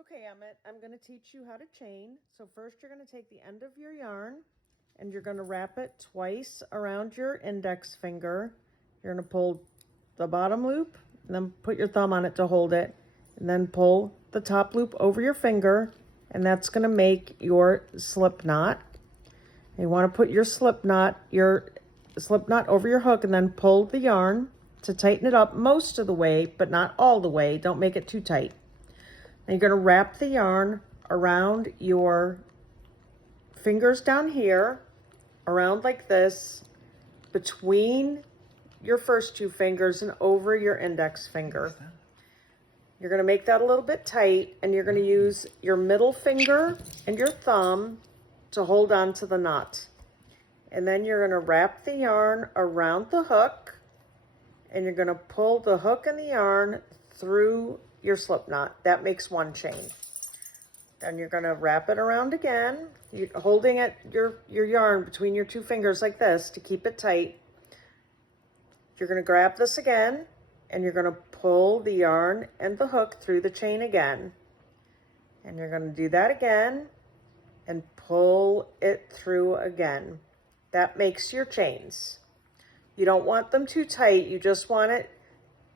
Okay, Emmett, I'm going to teach you how to chain. So first you're going to take the end of your yarn and you're going to wrap it twice around your index finger. You're going to pull the bottom loop and then put your thumb on it to hold it, and then pull the top loop over your finger, and that's going to make your slip knot. You want to put your slip knot over your hook and then pull the yarn to tighten it up most of the way, but not all the way. Don't make it too tight. And you're going to wrap the yarn around your fingers down here, around like this, between your first two fingers and over your index finger. You're going to make that a little bit tight, and you're going to use your middle finger and your thumb to hold on to the knot. And then you're going to wrap the yarn around the hook, and you're going to pull the hook and the yarn through your slip knot. That makes one chain. Then you're going to wrap it around again, holding it your yarn between your two fingers like this to keep it tight. You're going to grab this again, and you're going to pull the yarn and the hook through the chain again. And you're going to do that again and pull it through again. That makes your chains. You don't want them too tight. You just want it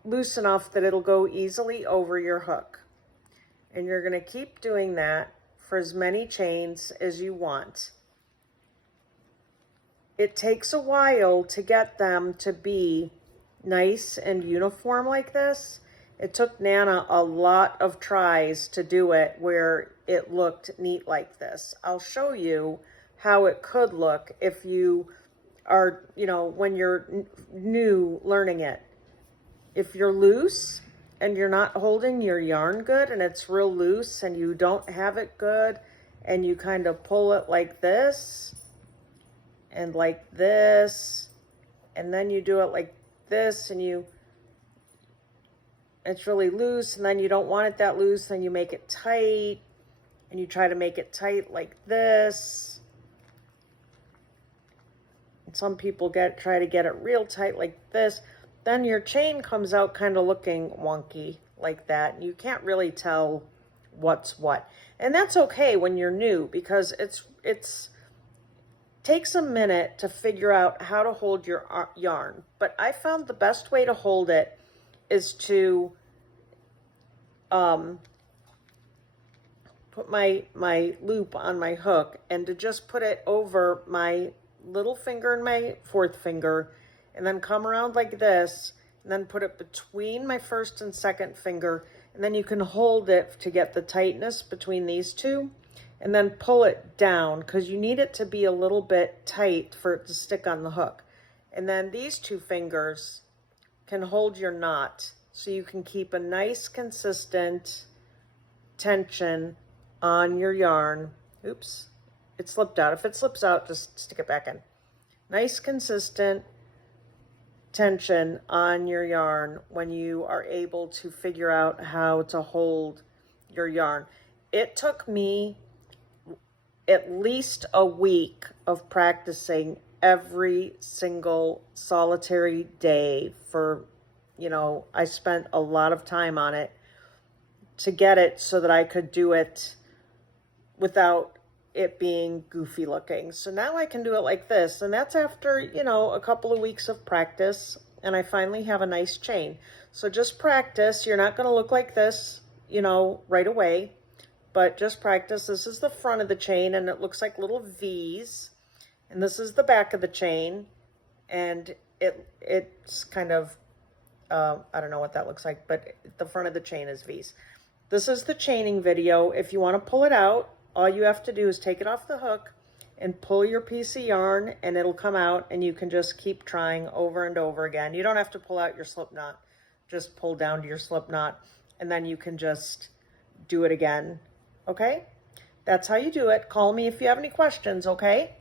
loose enough that it'll go easily over your hook. And you're going to keep doing that for as many chains as you want. It takes a while to get them to be nice and uniform like this. It took Nana a lot of tries to do it where it looked neat like this. I'll show you how it could look if you are, when you're new learning it. If you're loose and you're not holding your yarn good and it's real loose and you don't have it good and you kind of pull it like this and like this, and then you do it like this and it's really loose, and then you don't want it that loose, then you make it tight and you try to make it tight like this. And some people try to get it real tight like this. Then your chain comes out kind of looking wonky like that. You can't really tell what's what. And that's okay when you're new, because it's takes a minute to figure out how to hold your yarn. But I found the best way to hold it is to put my loop on my hook and to just put it over my little finger and my fourth finger, and then come around like this, and then put it between my first and second finger, and then you can hold it to get the tightness between these two, and then pull it down because you need it to be a little bit tight for it to stick on the hook. And then these two fingers can hold your knot so you can keep a nice consistent tension on your yarn. Oops, it slipped out. If it slips out, just stick it back in. Nice consistent tension on your yarn when you are able to figure out how to hold your yarn. It took me at least a week of practicing every single solitary day for, I spent a lot of time on it to get it so that I could do it without it being goofy looking. So now I can do it like this, and that's after, a couple of weeks of practice, and I finally have a nice chain. So just practice. You're not going to look like this, right away, but just practice. This is the front of the chain, and it looks like little V's, and this is the back of the chain, and it's kind of, I don't know what that looks like, but the front of the chain is V's. This is the chaining video. If you want to pull it out, all you have to do is take it off the hook and pull your piece of yarn, and it'll come out, and you can just keep trying over and over again. You don't have to pull out your slip knot. Just pull down to your slip knot, and then you can just do it again. Okay? That's how you do it. Call me if you have any questions, okay?